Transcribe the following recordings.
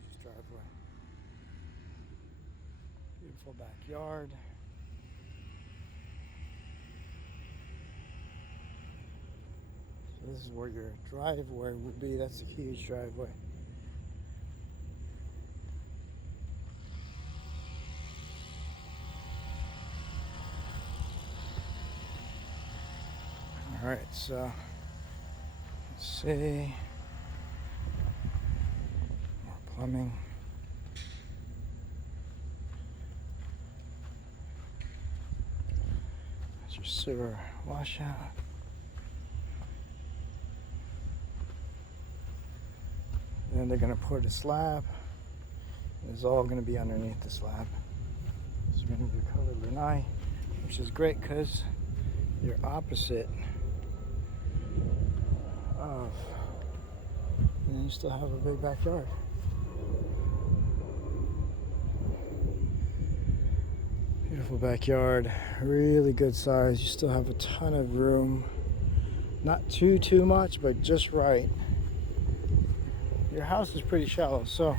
Gorgeous driveway. Beautiful backyard. So this is where your driveway would be. That's a huge driveway. All right, so let's see. More plumbing. That's your sewer washout. Then they're going to put a slab. It's all going to be underneath the slab. This is going to be colored lanai, which is great because you're opposite of, and then you still have a big backyard. Beautiful backyard, really good size. You still have a ton of room. Not too much, but just right. Your house is pretty shallow, so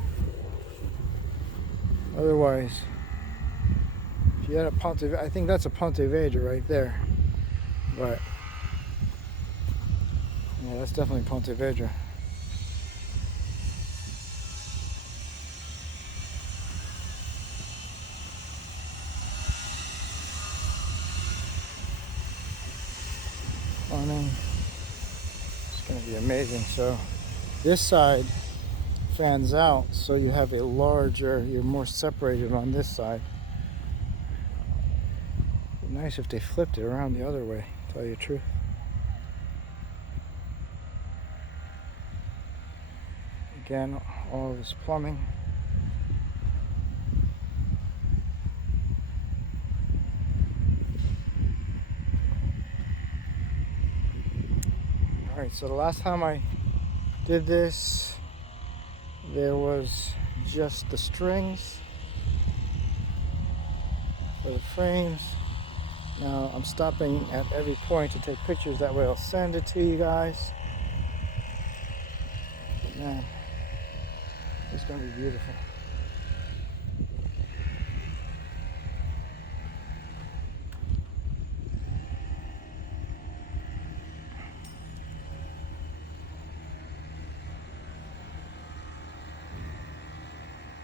otherwise, if you had a Ponte, I think that's a Ponte Vedra right there. But yeah, that's definitely Ponte Vedra. Farming. It's going to be amazing. So this side fans out, so you have a larger, you're more separated on this side. It'd be nice if they flipped it around the other way, to tell you the truth. Again, all of this plumbing. Alright, so the last time I did this, there was just the strings for the frames. Now I'm stopping at every point to take pictures, that way I'll send it to you guys. Man, it's gonna be beautiful.